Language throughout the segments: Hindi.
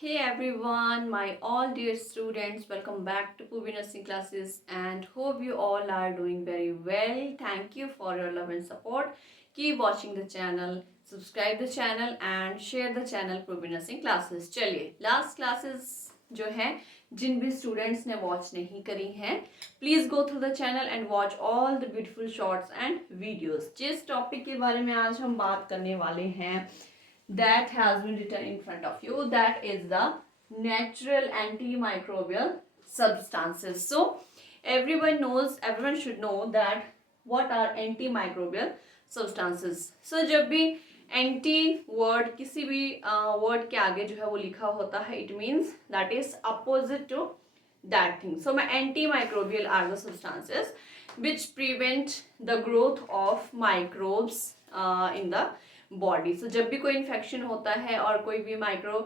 Hey everyone, my all dear students, welcome back to Pubi Nursing Classes and hope you all are doing very well. Thank you for your love and support. Keep watching the channel, subscribe the channel and share the channel Pubi Nursing Classes. चलिए लास्ट क्लासेस जो है जिन भी स्टूडेंट्स ने वॉच नहीं करी हैं please go through the channel and watch all the beautiful shorts and videos. जिस टॉपिक के बारे में आज हम बात करने वाले हैं that has been written in front of you, that is the natural antimicrobial substances. So everyone should know that what are antimicrobial substances. So जब भी anti word किसी भी word के आगे जो है वो लिखा होता है, it means that is opposite to that thing. So antimicrobial are the substances which prevent the growth of microbes in the body. So जब भी कोई इन्फेक्शन होता है और कोई भी माइक्रो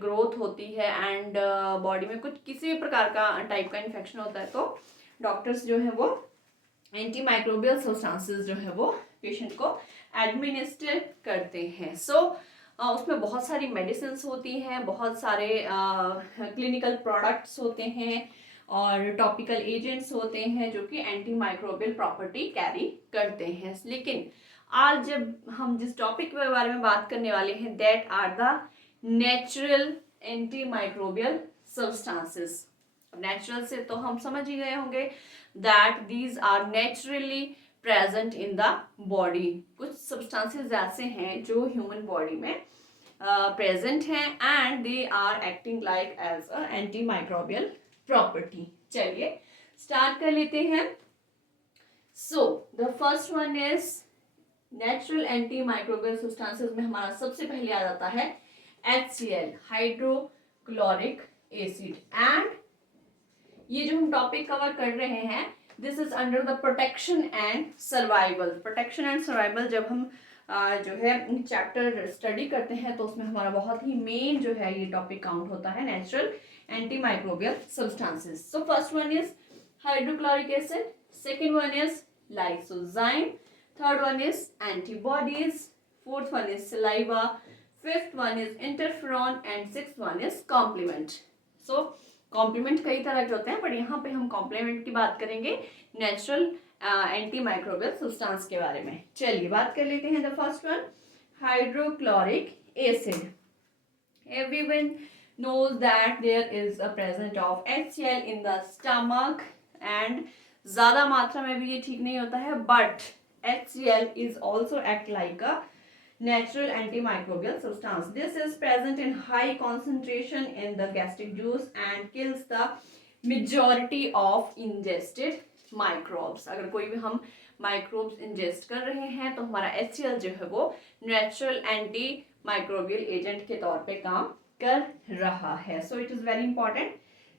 ग्रोथ होती है एंड बॉडी में कुछ किसी भी प्रकार का टाइप का इन्फेक्शन होता है तो डॉक्टर्स जो है वो एंटी माइक्रोबियल सब्सटेंसेस जो है वो पेशेंट को एडमिनिस्टर करते हैं। सो उसमें बहुत सारी मेडिसिन होती हैं, बहुत सारे क्लिनिकल प्रोडक्ट्स होते हैं और टॉपिकल एजेंट्स होते हैं जो कि एंटी माइक्रोबियल प्रॉपर्टी कैरी करते हैं। लेकिन आज जब हम जिस टॉपिक के बारे में बात करने वाले हैं that are the natural anti microbial substances. Natural से तो हम समझ ही गए होंगे that these are naturally present in the body. कुछ सब्सटेंसेस ऐसे हैं जो ह्यूमन बॉडी में प्रेजेंट हैं and they are acting like as a anti microbial property. चलिए स्टार्ट कर लेते हैं। So the first one is natural anti microbial substances में हमारा सबसे पहले आ जाता है HCl, हाइड्रोक्लोरिक एसिड। एंड ये जो हम टॉपिक कवर कर रहे हैं this is under the protection and survival. Protection and survival जब हम जो है चैप्टर स्टडी करते हैं तो उसमें हमारा बहुत ही मेन जो है ये टॉपिक काउंट होता है natural anti microbial substances. So first one is hydrochloric acid, second one is lysozyme, third one is antibodies, fourth one is saliva, fifth one is interferon and sixth one is complement. So complement कई तरह के होते हैं बट यहाँ पे हम complement की बात करेंगे नेचुरल एंटी माइक्रोबियल सब्सटेंस के बारे में। चलिए बात कर लेते हैं the first one hydrochloric acid. Everyone knows that there is a presence of HCl in the stomach and ज़्यादा मात्रा में भी ये ठीक नहीं होता है but HCl is also act like a natural antimicrobial substance. This is present in high concentration in the gastric juice and kills the majority of ingested microbes. अगर कोई भी हम microbes ingest कर रहे हैं तो हमारा HCl जो है वो natural antimicrobial agent के तौर पे काम कर रहा है. So it is very important.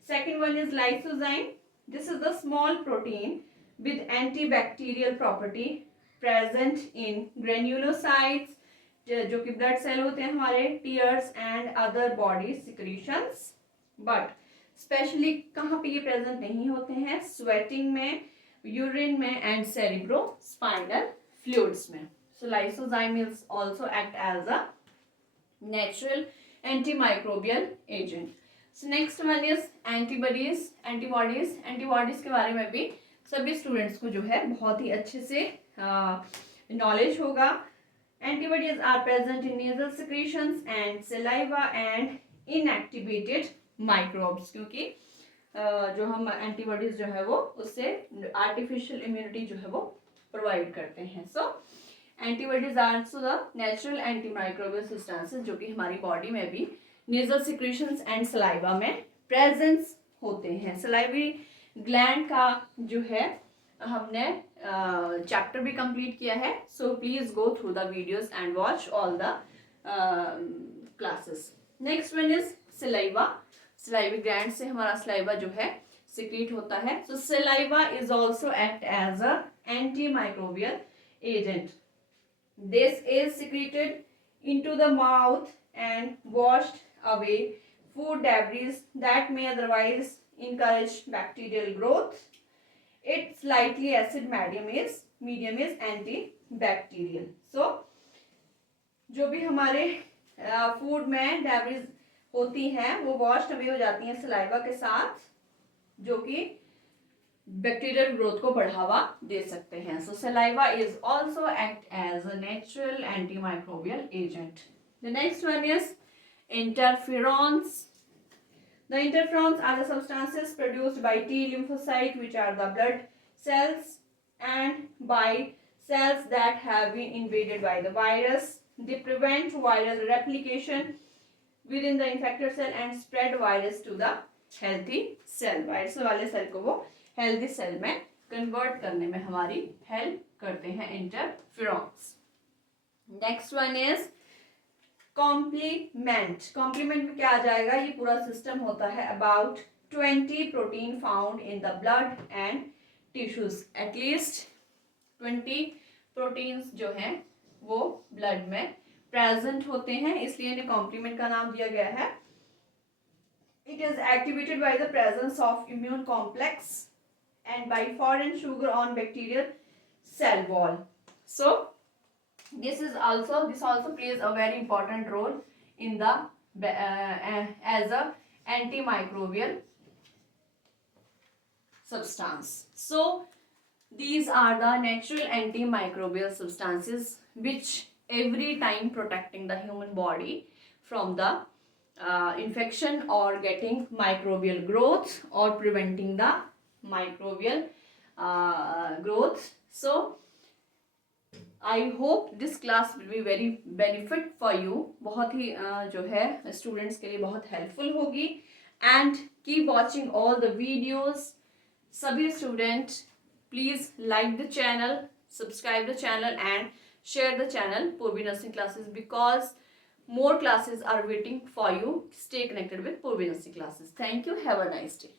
Second one is lysozyme. This is the small protein with antibacterial property present in granulocytes जो कि ब्लड सेल होते हैं हमारे, tears and other body secretions. But specially कहाँ पे ये प्रेजेंट नहीं होते हैं? स्वेटिंग में, यूरिन में एंड सेरिब्रो स्पाइनल फ्लूइड्स में। So lysozyme is also act as a natural antimicrobial agent. So next one is antibodies. Antibodies के बारे में भी सभी स्टूडेंट्स को जो है बहुत ही अच्छे से नॉलेज होगा। Antibodies are present in nasal secretions and saliva and inactivated microbes, क्योंकि जो हम एंटीबॉडीज जो है वो उससे आर्टिफिशियल इम्यूनिटी जो है वो प्रोवाइड करते हैं। So antibodies are also the natural antimicrobial substances जो कि हमारी बॉडी में भी नेजल सिक्रीशंस एंड सलाइवा में प्रेजेंस होते हैं। सलाइवरी ग्लैंड का जो है हमने चैप्टर भी कंप्लीट किया है। So please go through the videos and watch all the classes. Next one is saliva. Salivary gland से हमारा सलाइवा जो है सिक्रीट होता है। So saliva is also act as a anti microbial agent. This is secreted into the mouth and washed away food debris that may otherwise encourage bacterial growth. Its slightly acid medium is antibacterial. So जो भी हमारे फूड में डेब्रिज होती हैं वो वॉश्ड अवे हो जाती हैं सलाइवा के साथ, जो कि बैक्टीरियल ग्रोथ को बढ़ावा दे सकते हैं. So saliva is also act as a natural antimicrobial agent. The next one is interferons. The interferons are the substances produced by T lymphocyte, which are the blood cells, and by cells that have been invaded by the virus. They prevent viral replication within the infected cell and spread virus to the healthy cell. Virus वाले सेल को वो हेल्दी सेल में कन्वर्ट करने में हमारी हेल्प करते हैं interferons. Next one is complement. Complement में क्या आ जाएगा, ये पूरा सिस्टम होता है about 20 protein found in the blood and tissues. At least 20 proteins जो हैं वो ब्लड में प्रेजेंट होते हैं, इसलिए इन्हें कॉम्प्लीमेंट का नाम दिया गया है. It is activated by the presence of immune complex and by foreign sugar on bacterial cell wall. So this also plays a very important role in the as a antimicrobial substance. So these are the natural antimicrobial substances which every time protecting the human body from the infection or getting microbial growth or preventing the microbial growth. So I hope this class will be very benefit for you. बहुत ही जो है students के लिए बहुत helpful होगी. And keep watching all the videos. सभी students please like the channel, subscribe the channel and share the channel Purvi Nursing Classes, because more classes are waiting for you. Stay connected with Purvi Nursing Classes. Thank you. Have a nice day.